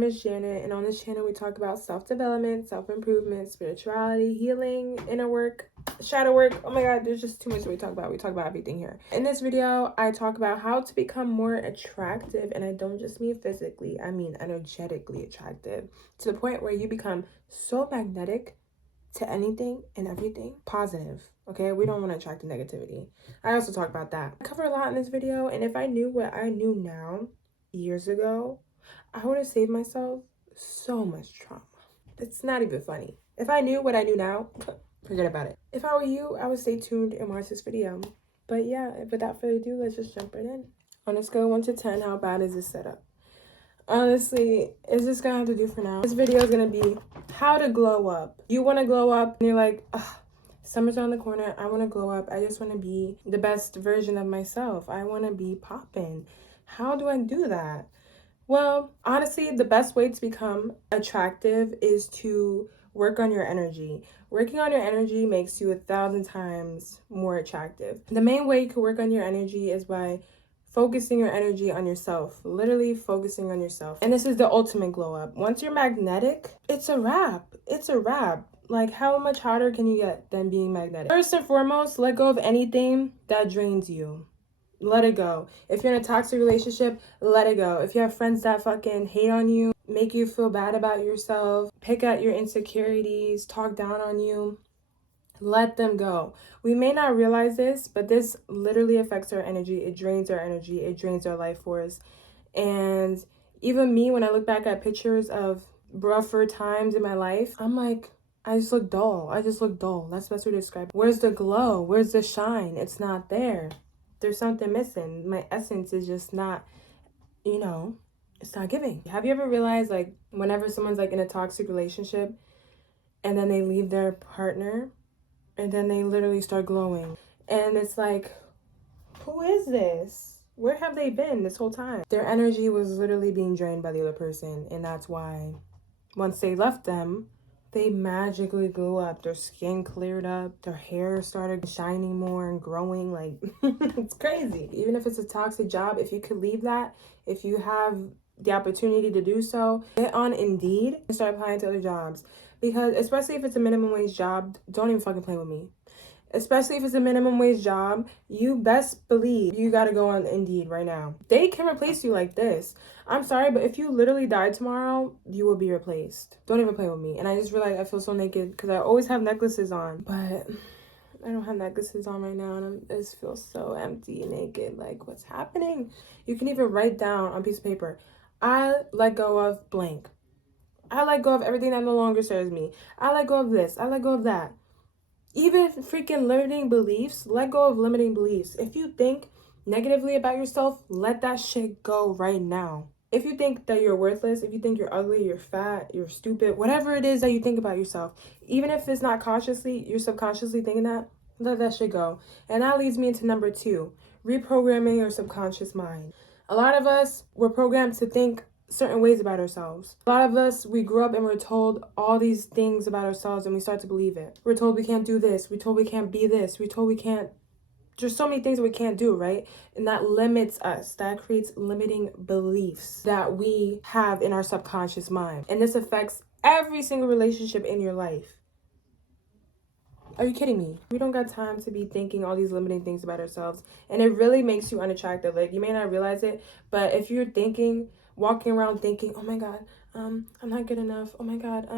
name is Janet, and on this channel we talk about self-development, self-improvement, spirituality, healing, inner work, shadow work. Oh my god, there's just too much we talk about. We talk about everything here. In this video, I talk about how to become more attractive, and I don't just mean physically, I mean energetically attractive, to the point where you become so magnetic to anything and everything positive. Okay, we don't want to attract the negativity. I also talk about that. I cover a lot in this video, and if I knew what I knew now years ago, I would have saved myself so much trauma. It's not even funny. If I knew what I knew now, forget about it. If I were you, I would stay tuned and watch this video. But yeah, without further ado, let's just jump right in. On a scale of 1 to 10, how bad is this setup? Honestly, it's just gonna have to do for now. This video is gonna be how to glow up. You want to glow up and you're like, ugh, summer's around the corner. I want to glow up. I just want to be the best version of myself. I want to be poppin'. How do I do that? Well, honestly, the best way to become attractive is to work on your energy. Working on your energy makes you 1,000 times more attractive. The main way you can work on your energy is by focusing your energy on yourself. Literally focusing on yourself. And this is the ultimate glow up. Once you're magnetic, it's a wrap. It's a wrap. Like, how much hotter can you get than being magnetic? First and foremost, let go of anything that drains you. Let it go. If you're in a toxic relationship, let it go. If you have friends that fucking hate on you, make you feel bad about yourself, pick at your insecurities, talk down on you, let them go. We may not realize this, but this literally affects our energy. It drains our energy. It drains our life force. And even me, when I look back at pictures of rougher times in my life, I'm like, I just look dull. I just look dull. That's the best way to describe it. Where's the glow? Where's the shine? It's not there. There's something missing. My essence is just not, it's not giving. Have you ever realized, like, whenever someone's like in a toxic relationship and then they leave their partner and then they literally start glowing, and it's like, who is this? Where have they been this whole time? Their energy was literally being drained by the other person, and that's why once they left them, they magically grew up. Their skin cleared up. Their hair started shining more and growing. Like, it's crazy. Even if it's a toxic job, if you could leave that, if you have the opportunity to do so, get on Indeed and start applying to other jobs. Because especially if it's a minimum wage job, don't even fucking play with me. Especially if it's a minimum wage job, you best believe you gotta go on Indeed right now. They can replace you like this. I'm sorry, but if you literally die tomorrow, you will be replaced. Don't even play with me. And I just realized I feel so naked because I always have necklaces on, but I don't have necklaces on right now, and I just feel so empty and naked. Like, what's happening? You can even write down on a piece of paper, I let go of blank. I let go of everything that no longer serves me. I let go of this. I let go of that. Even freaking limiting beliefs, let go of limiting beliefs. If you think negatively about yourself, let that shit go right now. If you think that you're worthless, if you think you're ugly, you're fat, you're stupid, whatever it is that you think about yourself, even if it's not consciously, you're subconsciously thinking that, let that shit go. And that leads me into number 2, reprogramming your subconscious mind. A lot of us were programmed to think certain ways about ourselves. A lot of us, we grew up and we're told all these things about ourselves and we start to believe it. We're told we can't do this. We're told we can't be this. We're told we can't. There's so many things that we can't do, right? And that limits us. That creates limiting beliefs that we have in our subconscious mind. And this affects every single relationship in your life. Are you kidding me? We don't got time to be thinking all these limiting things about ourselves. And it really makes you unattractive. Like, you may not realize it, but if you're walking around thinking, oh my god, I'm not good enough, oh my god,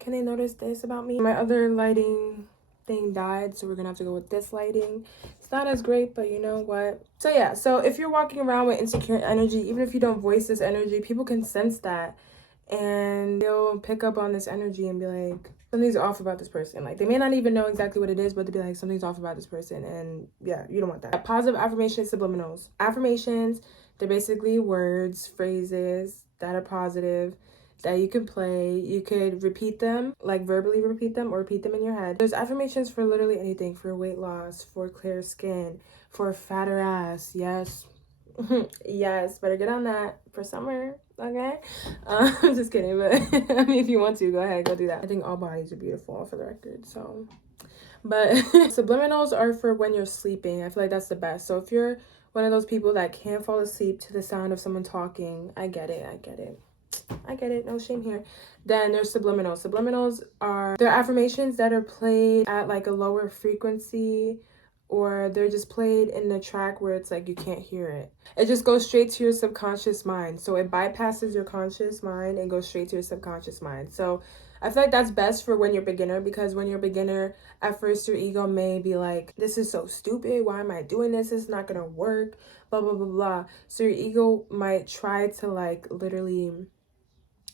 can they notice this about me? My other lighting thing died, so we're gonna have to go with this lighting. It's not as great, but you know what? So yeah, so if you're walking around with insecure energy, even if you don't voice this energy, people can sense that, and they'll pick up on this energy and be like, something's off about this person. Like, they may not even know exactly what it is, but they'll be like, something's off about this person. And yeah, you don't want that. Positive affirmations, subliminals. Affirmations, they're basically words, phrases that are positive, that you can play. You could repeat them, like verbally repeat them, or repeat them in your head. There's affirmations for literally anything, for weight loss, for clear skin, for a fatter ass. Yes. Yes, better get on that for summer, okay? I'm just kidding, but I mean, if you want to, go ahead, go do that. I think all bodies are beautiful, for the record, so. But subliminals are for when you're sleeping. I feel like that's the best. So if you're one of those people that can't fall asleep to the sound of someone talking, I get it. I get it, no shame here. Then there's subliminals. Subliminals are, they're affirmations that are played at like a lower frequency, or they're just played in the track where it's like you can't hear it. It just goes straight to your subconscious mind. So it bypasses your conscious mind and goes straight to your subconscious mind. So I feel like that's best for when you're beginner, because when you're beginner, at first your ego may be like, this is so stupid. Why am I doing this? It's not going to work. Blah, blah, blah, blah. So your ego might try to like literally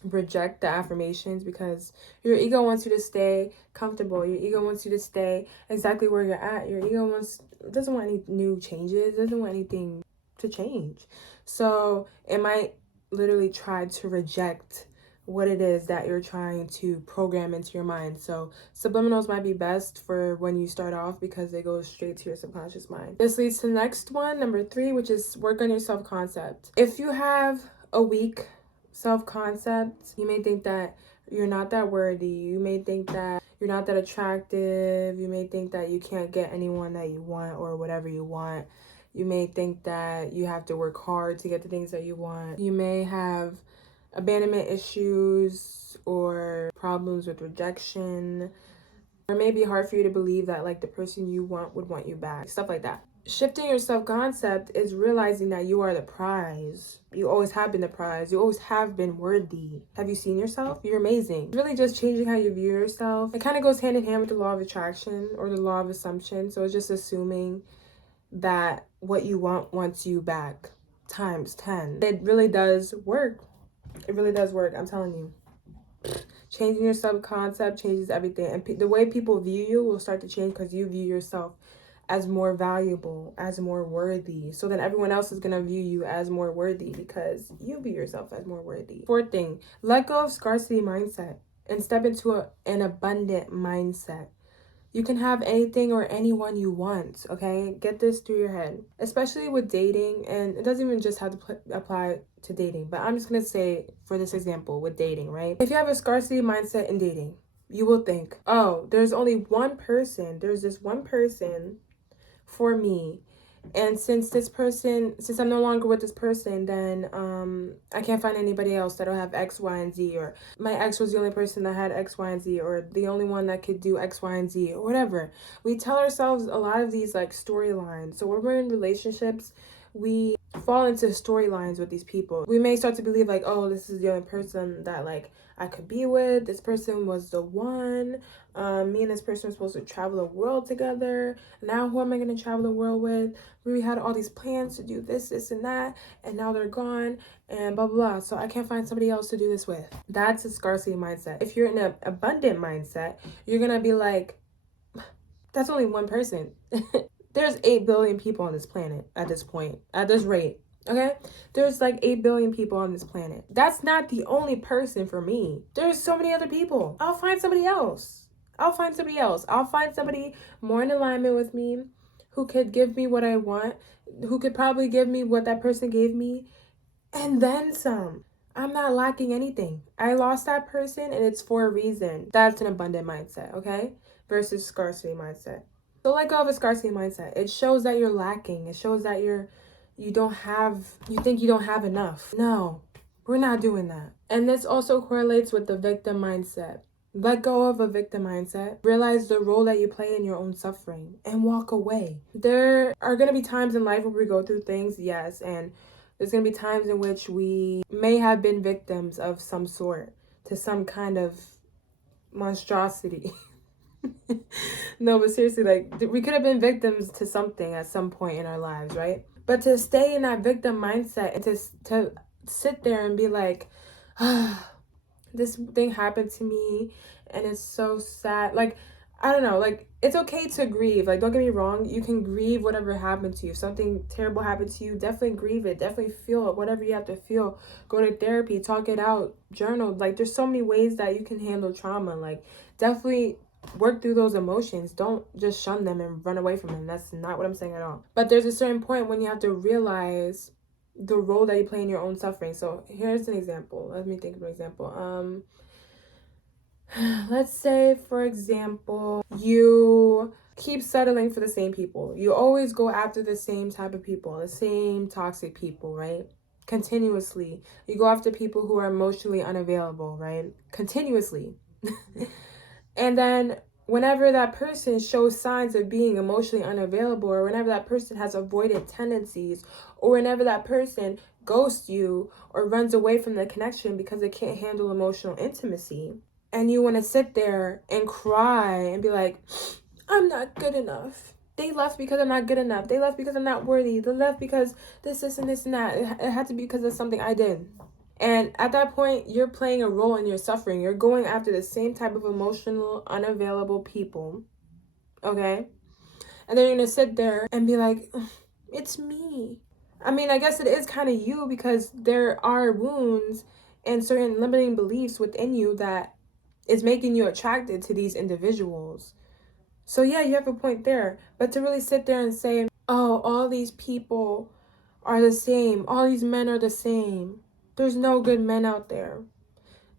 reject the affirmations, because your ego wants you to stay comfortable. Your ego wants you to stay exactly where you're at. Your ego doesn't want any new changes, doesn't want anything to change. So it might literally try to reject what it is that you're trying to program into your mind. So subliminals might be best for when you start off, because they go straight to your subconscious mind. This leads to the next one, number 3, which is work on your self-concept. If you have a weak self-concept, you may think that you're not that worthy. You may think that you're not that attractive. You may think that you can't get anyone that you want or whatever you want. You may think that you have to work hard to get the things that you want. You may have abandonment issues or problems with rejection. Or it may be hard for you to believe that like the person you want would want you back. Stuff like that. Shifting your self-concept is realizing that you are the prize. You always have been the prize. You always have been worthy. Have you seen yourself? You're amazing. It's really just changing how you view yourself. It kind of goes hand in hand with the law of attraction or the law of assumption. So it's just assuming that what you want wants you back times 10. It really does work. It really does work. I'm telling you. Changing your self-concept changes everything. And the way people view you will start to change, because you view yourself as more valuable, as more worthy. So then everyone else is going to view you as more worthy, because you view yourself as more worthy. 4th thing, let go of scarcity mindset and step into an abundant mindset. You can have anything or anyone you want, okay? Get this through your head, especially with dating. And it doesn't even just have to apply to dating, but I'm just going to say for this example with dating, right? If you have a scarcity mindset in dating, you will think, oh, there's only one person. There's this one person for me, and since I'm no longer with this person, then I can't find anybody else that'll have X, Y, and Z, or my ex was the only person that had X, Y, and Z, or the only one that could do X, Y, and Z, or whatever. We tell ourselves a lot of these like storylines. So when we're in relationships, we fall into storylines with these people. We may start to believe like, oh, this is the only person that like I could be with. This person was the one. Me and this person were supposed to travel the world together. Now who am I going to travel the world with? We had all these plans to do this, and that, and now they're gone, and blah, blah, blah. So I can't find somebody else to do this with. That's a scarcity mindset. If you're in an abundant mindset, you're going to be like, that's only one person. There's 8 billion people on this planet at this point, at this rate. Okay, there's like 8 billion people on this planet. That's not the only person for me. There's so many other people. I'll find somebody else. I'll find somebody more in alignment with me, who could give me what I want, who could probably give me what that person gave me, and then some. I'm not lacking anything. I lost that person, and it's for a reason. That's an abundant mindset, okay? Versus scarcity mindset. So let go of a scarcity mindset. It shows that you're lacking. It shows that you think you don't have enough. No, we're not doing that. And this also correlates with the victim mindset. Let go of a victim mindset. Realize the role that you play in your own suffering and walk away. There are going to be times in life where we go through things, yes, and there's going to be times in which we may have been victims of some sort, to some kind of monstrosity. No, but seriously, like, we could have been victims to something at some point in our lives, right? But to stay in that victim mindset and to sit there and be like, this thing happened to me and it's so sad. Like, I don't know, like, it's okay to grieve. Like, don't get me wrong, you can grieve whatever happened to you. If something terrible happened to you, definitely grieve it. Definitely feel it, whatever you have to feel. Go to therapy, talk it out, journal. Like, there's so many ways that you can handle trauma. Like, definitely work through those emotions. Don't just shun them and run away from them. That's not what I'm saying at all. But there's a certain point when you have to realize the role that you play in your own suffering. So here's an example. Let me think of an example. Let's say, for example, you keep settling for the same people. You always go after the same type of people, the same toxic people, right? continuously. You go after people who are emotionally unavailable, right? Continuously. And then whenever that person shows signs of being emotionally unavailable, or whenever that person has avoidant tendencies, or whenever that person ghosts you or runs away from the connection because they can't handle emotional intimacy, and you want to sit there and cry and be like, I'm not good enough. They left because I'm not good enough. They left because I'm not worthy. They left because this, and this, and that. It had to be because of something I did. And at that point, you're playing a role in your suffering. You're going after the same type of emotional, unavailable people. Okay? And then you're going to sit there and be like, it's me. I mean, I guess it is kind of you, because there are wounds and certain limiting beliefs within you that is making you attracted to these individuals. So yeah, you have a point there. But to really sit there and say, oh, all these people are the same. All these men are the same. There's no good men out there.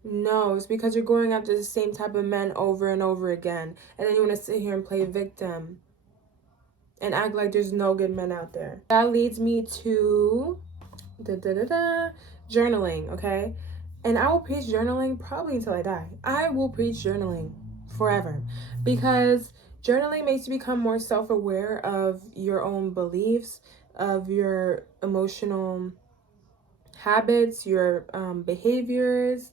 No, it's because you're going after the same type of men over and over again. And then you want to sit here and play victim and act like there's no good men out there. That leads me to journaling, okay? And I will preach journaling probably until I die. I will preach journaling forever, because journaling makes you become more self-aware of your own beliefs, of your emotional habits, your behaviors,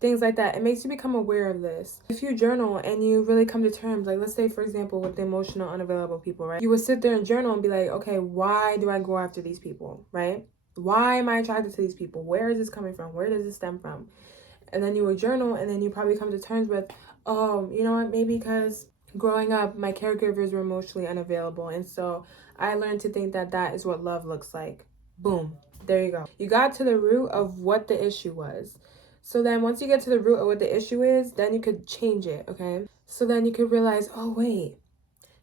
things like that. It makes you become aware of this. If you journal and you really come to terms, like let's say for example with the emotional unavailable people, right? You would sit there and journal and be like, okay, why do I go after these people, right? Why am I attracted to these people? Where is this coming from? Where does it stem from? And then you would journal, and then you probably come to terms with, oh, you know what, maybe because growing up my caregivers were emotionally unavailable, and so I learned to think that that is what love looks like. Boom, there you go. You got to the root of what the issue was. So then once you get to the root of what the issue is, then you could change it, okay? So then you could realize, oh wait,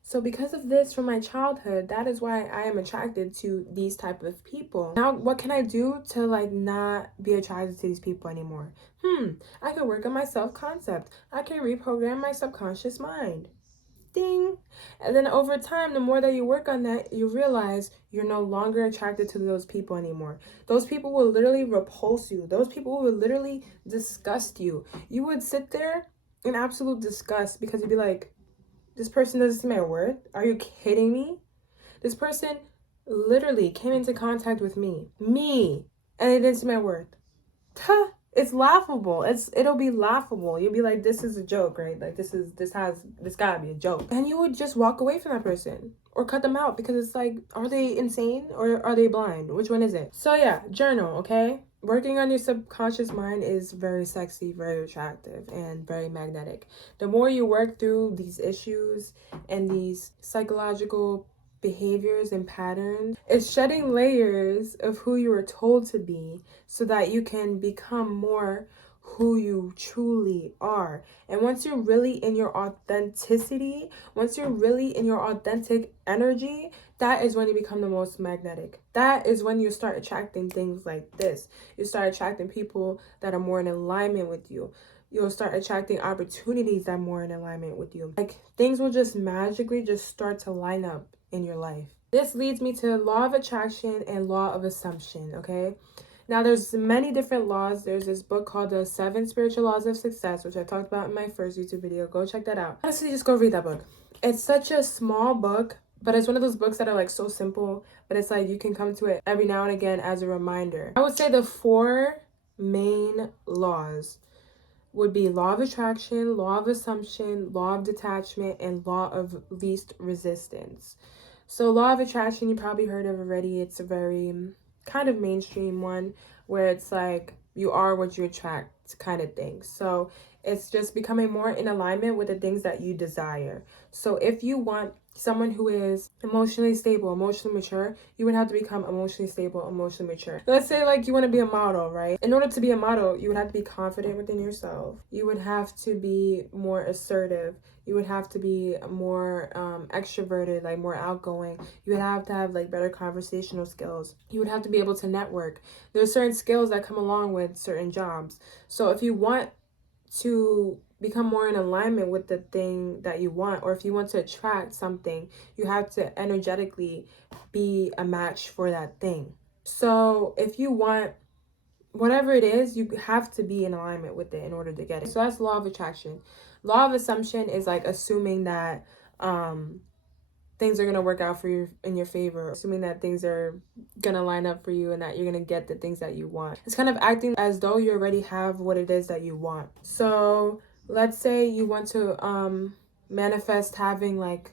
so because of this from my childhood, that is why I am attracted to these type of people. Now, what can I do to like not be attracted to these people anymore? I could work on my self-concept. I can reprogram my subconscious mind. Ding. And then over time, the more that you work on that, you realize you're no longer attracted to those people anymore. Those people will literally repulse you. Those people will literally disgust you. You would sit there in absolute disgust because you'd be like, this person doesn't see my worth? Are you kidding me? This person literally came into contact with me, and they didn't see my worth. It's laughable. It'll be laughable. You'll be like, this is a joke, right? Like this gotta be a joke. And you would just walk away from that person or cut them out, because it's like, are they insane or are they blind? Which one is it? So yeah, journal, okay? Working on your subconscious mind is very sexy, very attractive, and very magnetic. The more you work through these issues and these psychological behaviors and patterns, it's shedding layers of who you were told to be so that you can become more who you truly are. And once you're really in your authenticity, once you're really in your authentic energy, that is when you become the most magnetic. That is when you start attracting things like this. You start attracting people that are more in alignment with you. You'll start attracting opportunities that are more in alignment with you. Like things will just magically just start to line up in your life. This leads me to law of attraction and law of assumption, okay? Now, there's many different laws. There's this book called The 7 Spiritual Laws of Success, which I talked about in my first YouTube video. Go check that out. Honestly, just go read that book. It's such a small book, but it's one of those books that are like so simple, but it's like you can come to it every now and again as a reminder. I would say the 4 main laws would be law of attraction, law of assumption, law of detachment, and law of least resistance. So law of attraction, you probably heard of already. It's a very kind of mainstream one where it's like you are what you attract kind of thing. So it's just becoming more in alignment with the things that you desire. So if you want someone who is emotionally stable, emotionally mature, you would have to become emotionally stable, emotionally mature. Let's say like you want to be a model, right? In order to be a model, you would have to be confident within yourself. You would have to be more assertive. You would have to be more extroverted, like more outgoing. You would have to have like better conversational skills. You would have to be able to network. There's certain skills that come along with certain jobs. So if you want to become more in alignment with the thing that you want, or if you want to attract something, you have to energetically be a match for that thing. So if you want whatever it is, you have to be in alignment with it in order to get it. So that's law of attraction. Law of assumption is like assuming that things are going to work out for you in your favor, assuming that things are going to line up for you and that you're going to get the things that you want. It's kind of acting as though you already have what it is that you want. So let's say you want to manifest having like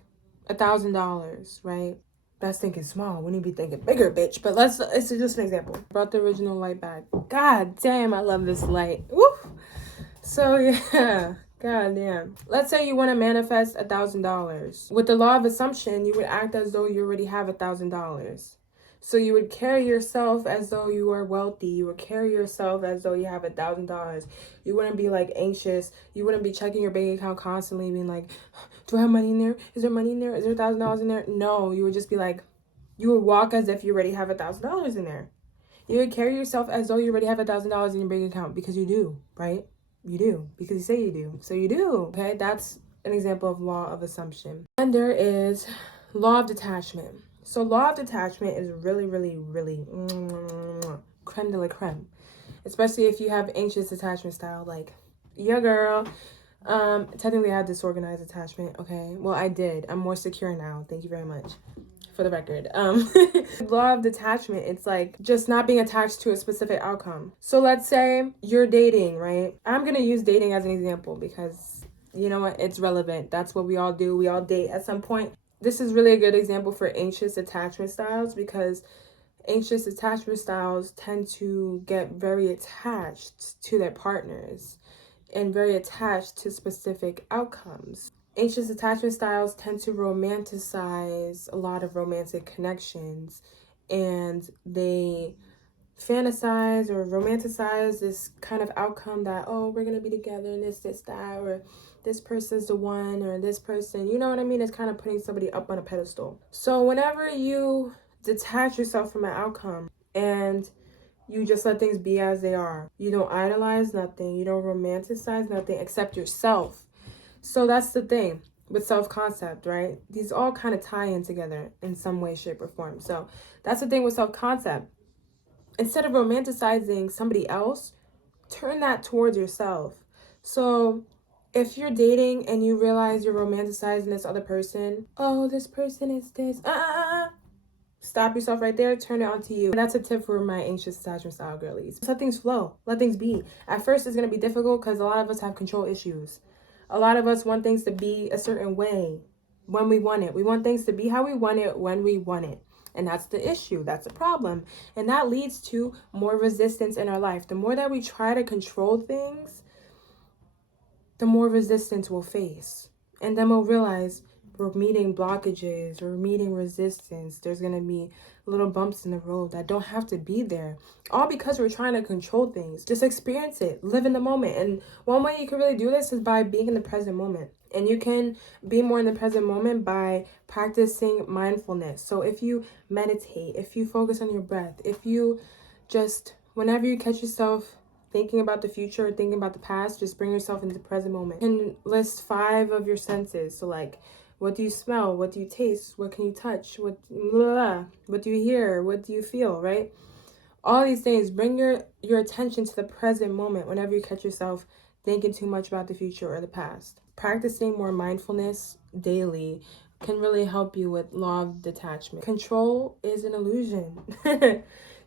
$1,000, right? That's thinking small. We need to be thinking bigger, bitch. But it's just an example. Brought the original light back. God damn, I love this light. Woo! So yeah. God damn. Let's say you want to manifest $1,000. With the law of assumption, you would act as though you already have $1,000. So you would carry yourself as though you are wealthy. You would carry yourself as though you have $1,000. You wouldn't be like anxious. You wouldn't be checking your bank account constantly, being like, do I have money in there? Is there money in there? Is there $1,000 in there? No, you would just be like, you would walk as if you already have $1,000 in there. You would carry yourself as though you already have $1,000 in your bank account because you do, right? You do, because you say you do. So you do, okay? That's an example of law of assumption. And there is law of detachment. So law of detachment is really, really, really creme de la creme. Especially if you have anxious attachment style, like, yeah, girl. Technically I have disorganized attachment, okay? Well, I did. I'm more secure now. Thank you very much. For the record. Law of detachment, it's like just not being attached to a specific outcome. So let's say you're dating, right? I'm gonna use dating as an example because you know what, it's relevant. That's what we all do. We all date at some point. This is really a good example for anxious attachment styles because anxious attachment styles tend to get very attached to their partners and very attached to specific outcomes. Anxious attachment styles tend to romanticize a lot of romantic connections, and they fantasize or romanticize this kind of outcome that, oh, we're going to be together and this, that, or this person's the one, or this person, you know what I mean? It's kind of putting somebody up on a pedestal. So whenever you detach yourself from an outcome and you just let things be as they are, you don't idolize nothing, you don't romanticize nothing except yourself. So that's the thing with self-concept, right? These all kind of tie in together in some way, shape, or form. So that's the thing with self-concept. Instead of romanticizing somebody else, turn that towards yourself. So if you're dating and you realize you're romanticizing this other person, oh, this person is this, stop yourself right there, turn it onto you. And that's a tip for my anxious attachment style girlies. Just let things flow, let things be. At first, it's going to be difficult because a lot of us have control issues. A lot of us want things to be a certain way when we want it. We want things to be how we want it when we want it. And that's the issue. That's the problem. And that leads to more resistance in our life. The more that we try to control things, the more resistance we'll face. And then we'll realize we're meeting blockages, we're meeting resistance. There's going to be little bumps in the road that don't have to be there. All because we're trying to control things. Just experience it. Live in the moment. And one way you can really do this is by being in the present moment. And you can be more in the present moment by practicing mindfulness. So if you meditate, if you focus on your breath, if you just, whenever you catch yourself thinking about the future or thinking about the past, just bring yourself into the present moment. And list 5 of your senses. So like, what do you smell? What do you taste? What can you touch? What do you hear? What do you feel, right? All these things, bring your attention to the present moment whenever you catch yourself thinking too much about the future or the past. Practicing more mindfulness daily can really help you with law of detachment. Control is an illusion. The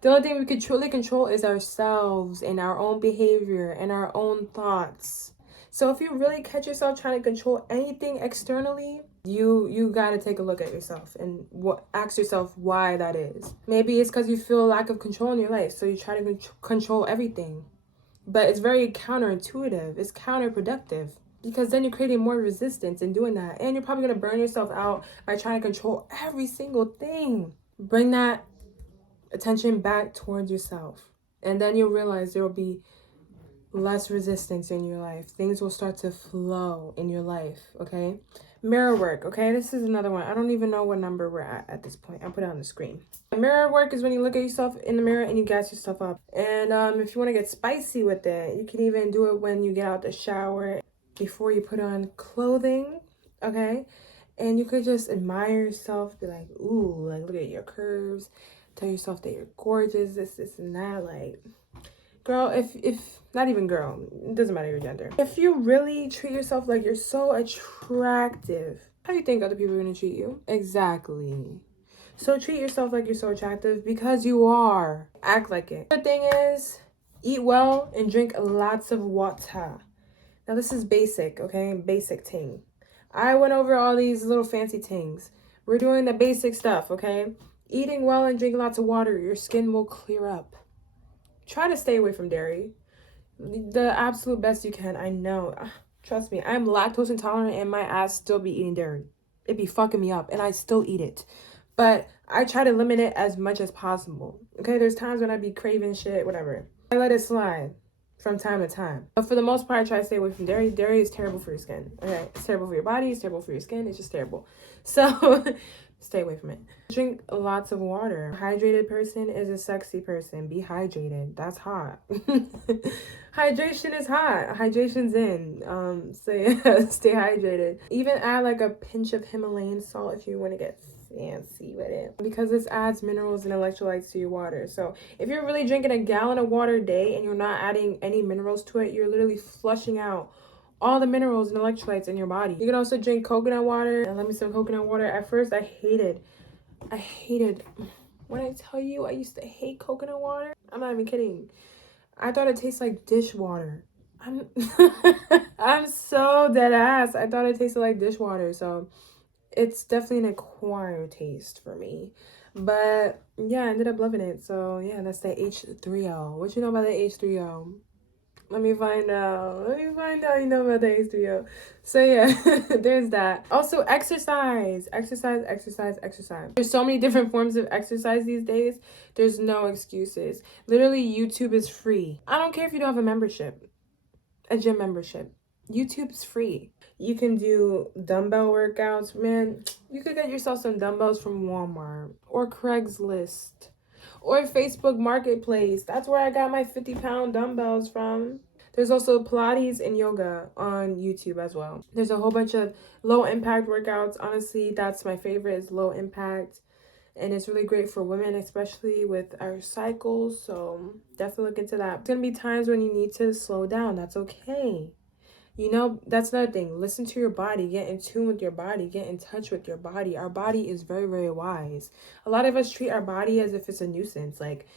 only thing we can truly control is ourselves and our own behavior and our own thoughts. So if you really catch yourself trying to control anything externally, you got to take a look at yourself and ask yourself why that is. Maybe it's because you feel a lack of control in your life, so you try to control everything. But it's very counterintuitive. It's counterproductive because then you're creating more resistance in doing that. And you're probably going to burn yourself out by trying to control every single thing. Bring that attention back towards yourself. And then you'll realize there will be less resistance in your life. Things will start to flow in your life, okay? Mirror work, okay? This is another one. I don't even know what number we're at this point. I'll put it on the screen. Mirror work is when you look at yourself in the mirror and you gas yourself up. And if you want to get spicy with it, you can even do it when you get out the shower before you put on clothing, okay? And you could just admire yourself, be like, ooh, like look at your curves. Tell yourself that you're gorgeous, this, and that. Like, girl, if not even girl, it doesn't matter your gender. If you really treat yourself like you're so attractive, how do you think other people are gonna treat you? Exactly. So treat yourself like you're so attractive because you are. Act like it. The thing is, eat well and drink lots of water. Now this is basic, okay? Basic ting. I went over all these little fancy things. We're doing the basic stuff, okay? Eating well and drinking lots of water, your skin will clear up. Try to stay away from dairy. The absolute best you can, I know. Trust me, I'm lactose intolerant and my ass still be eating dairy. It be fucking me up and I still eat it. But I try to limit it as much as possible. Okay, there's times when I be craving shit, whatever. I let it slide from time to time. But for the most part, I try to stay away from dairy. Dairy is terrible for your skin. Okay, it's terrible for your body, it's terrible for your skin, it's just terrible. So stay away from it. Drink lots of water. A hydrated person is a sexy person. Be hydrated. That's hot. Hydration is hot. Hydration's in. So yeah, stay hydrated. Even add like a pinch of Himalayan salt if you want to get fancy with it, because this adds minerals and electrolytes to your water. So if you're really drinking a gallon of water a day and you're not adding any minerals to it, you're literally flushing out all the minerals and electrolytes in your body. You can also drink coconut water. And let me some coconut water. At first I hated when I tell you I used to hate coconut water. I'm not even kidding. I thought it tastes like dishwater. I'm so dead ass. I thought it tasted like dishwater. So it's definitely an acquired taste for me. But yeah, I ended up loving it. So yeah, that's the H3O. What you know about the H3O? Let me find out. You know about the H3O. So yeah, there's that. Also, exercise. There's so many different forms of exercise these days. There's no excuses. Literally, YouTube is free. I don't care if you don't have a gym membership. YouTube's free. You can do dumbbell workouts. Man, you could get yourself some dumbbells from Walmart or Craigslist or Facebook Marketplace. That's where I got my 50-pound dumbbells from. There's also Pilates and yoga on YouTube as well. There's a whole bunch of low impact workouts. Honestly, that's my favorite, is low impact. And it's really great for women, especially with our cycles. So definitely look into that. There's gonna be times when you need to slow down. That's okay. You know, that's another thing. Listen to your body. Get in tune with your body. Get in touch with your body. Our body is very, very wise. A lot of us treat our body as if it's a nuisance. Like,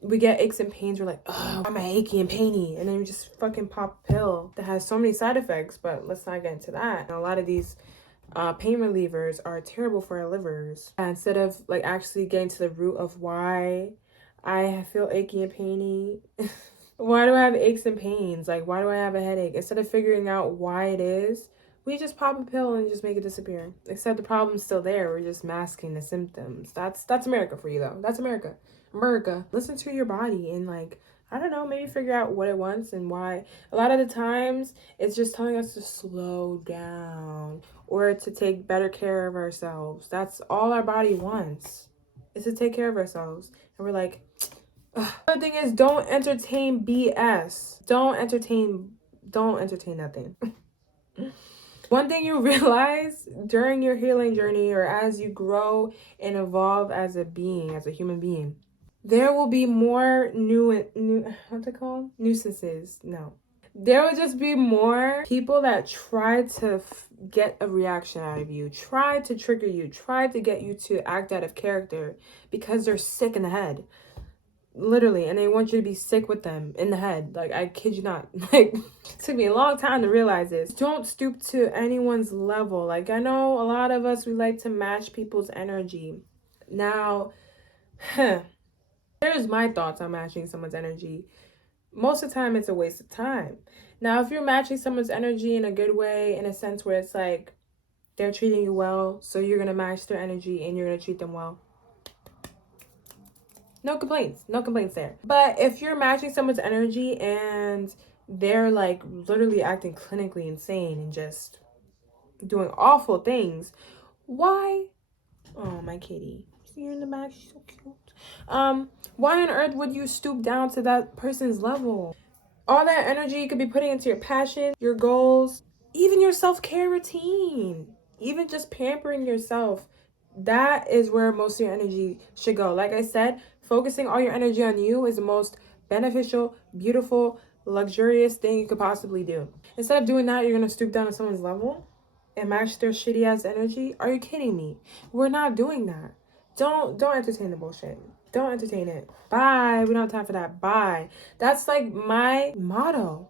we get aches and pains. We're like, oh, I'm achy and painy. And then we just fucking pop a pill that has so many side effects. But let's not get into that. And a lot of these pain relievers are terrible for our livers. And instead of like actually getting to the root of why I feel achy and painy, why do I have aches and pains? Like, why do I have a headache? Instead of figuring out why it is, we just pop a pill and just make it disappear. Except the problem's still there. We're just masking the symptoms. That's America for you, though. That's America. Listen to your body and, like, I don't know, maybe figure out what it wants and why. A lot of the times, it's just telling us to slow down or to take better care of ourselves. That's all our body wants, is to take care of ourselves. And we're like, the thing is, don't entertain BS. Don't entertain nothing. One thing you realize during your healing journey or as you grow and evolve as a being, as a human being, there will be more what's it called? Nuisances. No. There will just be more people that try to get a reaction out of you, try to trigger you, try to get you to act out of character because they're sick in the head. Literally, and they want you to be sick with them in the head. Like, I kid you not. Like, it took me a long time to realize this. Don't stoop to anyone's level. Like, I know a lot of us, we like to match people's energy. Now, here's my thoughts on matching someone's energy. Most of the time, it's a waste of time. Now, if you're matching someone's energy in a good way, in a sense where it's like they're treating you well, so you're going to match their energy and you're going to treat them well, no complaints there. But if you're matching someone's energy and they're like literally acting clinically insane and just doing awful things, why? Oh, my kitty. See her in the back? She's so cute. Why on earth would you stoop down to that person's level? All that energy you could be putting into your passion, your goals, even your self-care routine, even just pampering yourself. That is where most of your energy should go. Like I said, focusing all your energy on you is the most beneficial, beautiful, luxurious thing you could possibly do. Instead of doing that, you're going to stoop down to someone's level and match their shitty ass energy. Are you kidding me? We're not doing that. Don't entertain the bullshit. Don't entertain it. Bye. We don't have time for that. Bye. That's like my motto.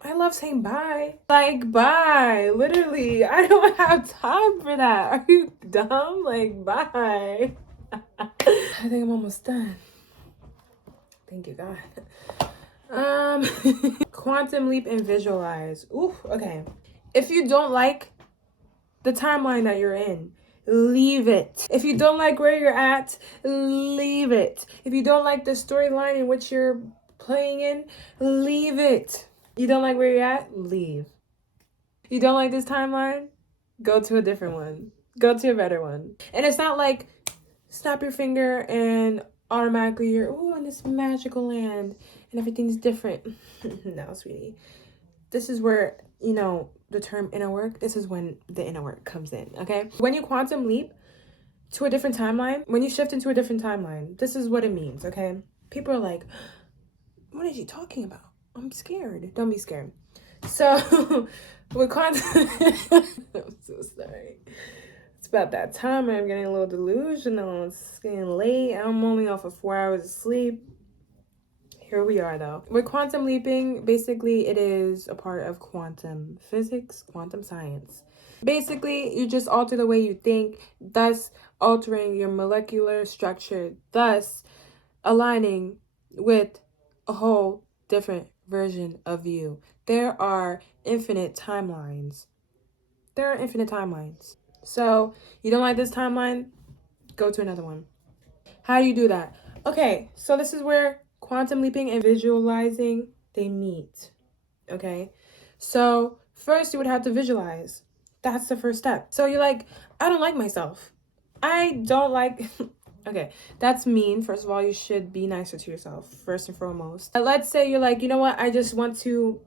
I love saying bye. Like, bye. Literally, I don't have time for that. Are you dumb? Like, bye. I think I'm almost done. Thank you, God. Quantum leap and visualize. Ooh, okay. If you don't like the timeline that you're in, leave it. If you don't like where you're at, leave it. If you don't like the storyline in which you're playing in, leave it. You don't like where you're at, leave. You don't like this timeline, go to a different one. Go to a better one. And it's not like snap your finger and automatically you're in this magical land and everything's different. No, sweetie. This is where, the term inner work, this is when the inner work comes in, okay? When you quantum leap to a different timeline, when you shift into a different timeline, this is what it means, okay? People are like, what is she talking about? I'm scared. Don't be scared. So, with quantum... I'm so sorry. It's about that time and I'm getting a little delusional. It's getting late. I'm only off of 4 hours of sleep. Here we are, though. With quantum leaping, basically, it is a part of quantum physics, quantum science. Basically, you just alter the way you think, thus altering your molecular structure, thus aligning with a whole different version of you. There are infinite timelines. So, you don't like this timeline? Go to another one. How do you do that? Okay, so this is where quantum leaping and visualizing, they meet. Okay? So, first you would have to visualize. That's the first step. So you're like, I don't like myself. I don't like... Okay, that's mean. First of all, you should be nicer to yourself, first and foremost. Let's say you're like, you know what? I just want to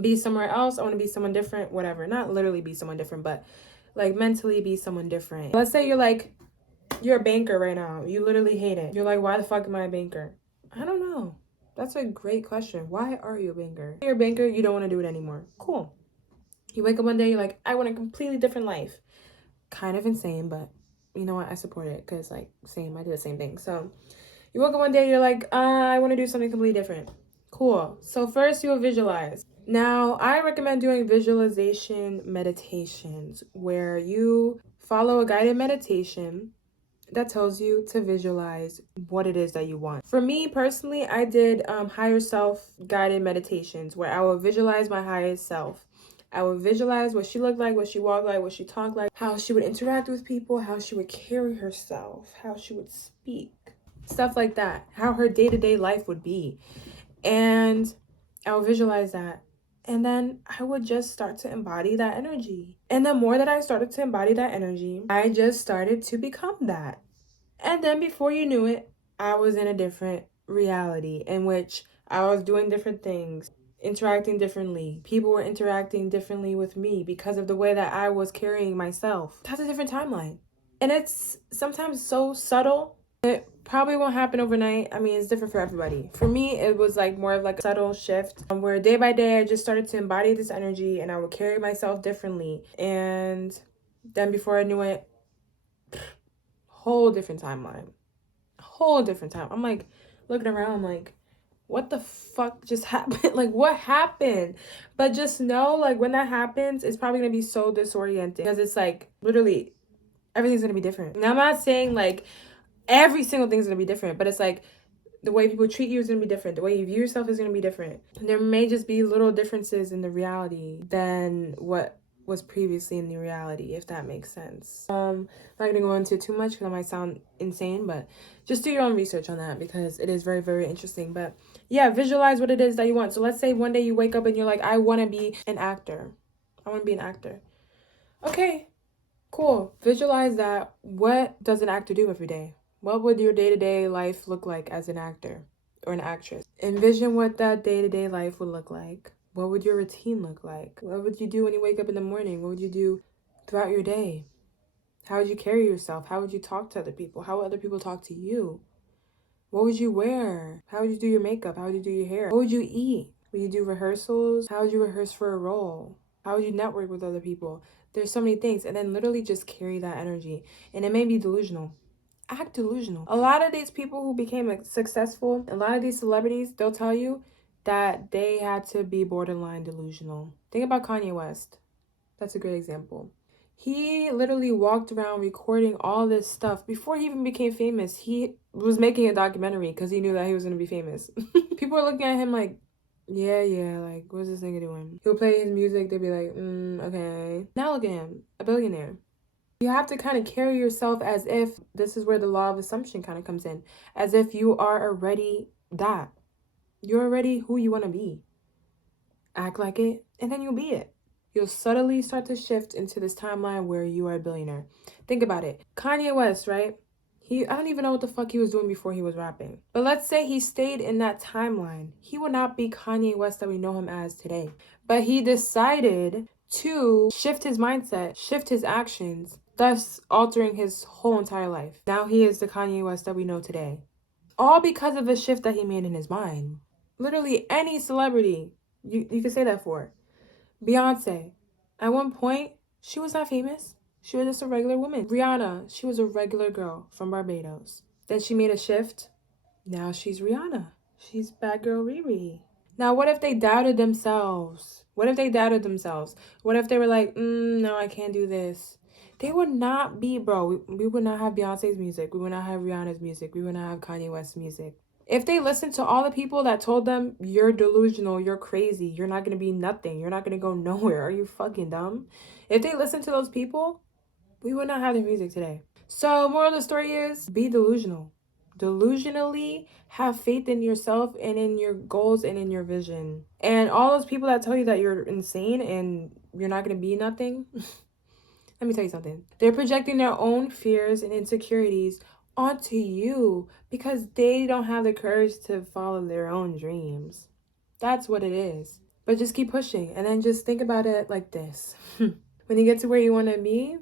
be somewhere else. I want to be someone different, whatever. Not literally be someone different, but like mentally be someone different. Let's say you're a banker right now. You literally hate it. You're like, why the fuck am I a banker? I don't know. That's a great question. Why are you a banker? You're a banker, you don't want to do it anymore. Cool. You wake up one day, you're like, I want a completely different life. Kind of insane, but you know what? I support it because, like, same. I do the same thing. So you woke up one day, you're like, I want to do something completely different. Cool. So first you will visualize. Now, I recommend doing visualization meditations where you follow a guided meditation that tells you to visualize what it is that you want. For me personally, I did higher self guided meditations where I would visualize my highest self. I would visualize what she looked like, what she walked like, what she talked like, how she would interact with people, how she would carry herself, how she would speak, stuff like that, how her day-to-day life would be. And I would visualize that. And then I would just start to embody that energy. And the more that I started to embody that energy, I just started to become that. And then before you knew it, I was in a different reality in which I was doing different things, interacting differently. People were interacting differently with me because of the way that I was carrying myself. That's a different timeline. And it's sometimes so subtle. It probably won't happen overnight. I mean, it's different for everybody. For me, it was like more of like a subtle shift where day by day I just started to embody this energy and I would carry myself differently. And then before I knew it, whole different timeline. Whole different time. I'm like looking around, I'm like, what the fuck just happened? Like, what happened? But just know, like, when that happens, it's probably gonna be so disorienting because it's like literally everything's gonna be different. Now, I'm not saying like every single thing's gonna be different, but it's like the way people treat you is gonna be different. The way you view yourself is gonna be different. And there may just be little differences in the reality than what was previously in the reality, if that makes sense. I'm not gonna go into too much because I might sound insane, but just do your own research on that because it is very, very interesting. But yeah, visualize what it is that you want. So let's say one day you wake up and you're like, I want to be an actor. I want to be an actor. Okay, cool. Visualize that. What does an actor do every day? What would your day-to-day life look like as an actor or an actress? Envision what that day-to-day life would look like. What would your routine look like? What would you do when you wake up in the morning? What would you do throughout your day? How would you carry yourself? How would you talk to other people? How would other people talk to you? What would you wear? How would you do your makeup? How would you do your hair? What would you eat? Would you do rehearsals? How would you rehearse for a role? How would you network with other people? There's so many things. And then literally just carry that energy. And it may be delusional. Act delusional. A lot of these people who became successful, a lot of these celebrities, they'll tell you that they had to be borderline delusional. Think about Kanye West. That's a great example. He literally walked around recording all this stuff before he even became famous. He was making a documentary because he knew that he was going to be famous. People are looking at him like, yeah, like, what's this nigga doing? He'll play his music, they'd be like, okay. Now look at him, a billionaire. You have to kind of carry yourself as if, this is where the law of assumption kind of comes in, as if you are already that. You're already who you want to be. Act like it, and then you'll be it. You'll subtly start to shift into this timeline where you are a billionaire. Think about it. Kanye West, right? I don't even know what the fuck he was doing before he was rapping. But let's say he stayed in that timeline. He would not be Kanye West that we know him as today. But he decided to shift his mindset, shift his actions, thus altering his whole entire life. Now he is the Kanye West that we know today. All because of the shift that he made in his mind. Literally any celebrity you can say that for. Beyonce, at one point, she was not famous. She was just a regular woman. Rihanna, she was a regular girl from Barbados. Then she made a shift. Now she's Rihanna. She's bad girl Riri. Now, what if they doubted themselves? What if they were like, no, I can't do this? They would not be, bro. We would not have Beyonce's music. We would not have Rihanna's music. We would not have Kanye West's music. If they listened to all the people that told them, you're delusional, you're crazy, you're not going to be nothing, you're not going to go nowhere, are you fucking dumb? If they listened to those people, we would not have their music today. So, moral of the story is, be delusional. Delusionally have faith in yourself and in your goals and in your vision. And all those people that tell you that you're insane and you're not going to be nothing, let me tell you something. They're projecting their own fears and insecurities onto you because they don't have the courage to follow their own dreams. That's what it is. But just keep pushing and then just think about it like this. When you get to where you want to be,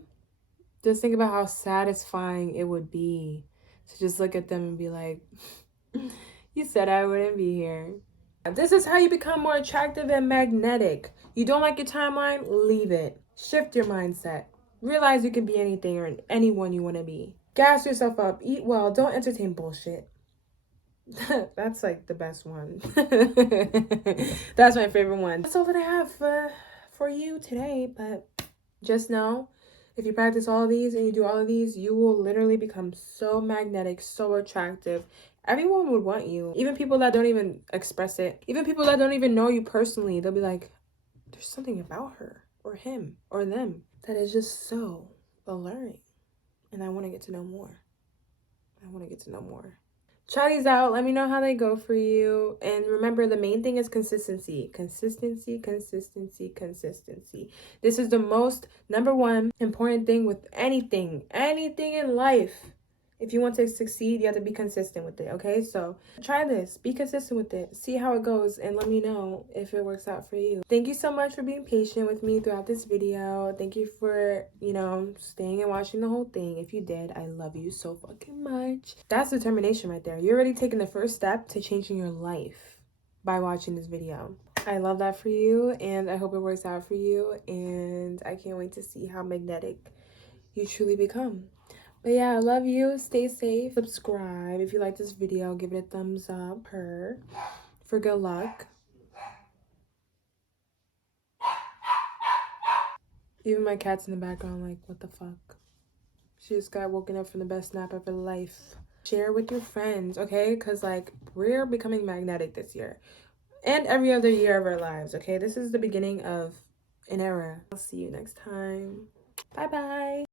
just think about how satisfying it would be to just look at them and be like, you said I wouldn't be here. This is how you become more attractive and magnetic. You don't like your timeline? Leave it. Shift your mindset. Realize you can be anything or anyone you want to be. Gas yourself up. Eat well. Don't entertain bullshit. That's like the best one. That's my favorite one. That's all that I have for you today. But just know, if you practice all of these and you do all of these, you will literally become so magnetic, so attractive. Everyone would want you. Even people that don't even express it. Even people that don't even know you personally. They'll be like, there's something about her or him or them that is just so alluring. And I want to get to know more. Try these out. Let me know how they go for you. And remember, the main thing is consistency. Consistency. This is the most number one important thing with anything in life. If you want to succeed, you have to be consistent with it, okay? So try this. Be consistent with it. See how it goes and let me know if it works out for you. Thank you so much for being patient with me throughout this video. Thank you for, staying and watching the whole thing. If you did, I love you so fucking much. That's determination right there. You're already taking the first step to changing your life by watching this video. I love that for you, and I hope it works out for you, and I can't wait to see how magnetic you truly become. But yeah, I love you. Stay safe. Subscribe. If you like this video, give it a thumbs up for good luck. Even my cat's in the background like, what the fuck? She just got woken up from the best nap of her life. Share with your friends, okay? Because, we're becoming magnetic this year. And every other year of our lives, okay? This is the beginning of an era. I'll see you next time. Bye-bye.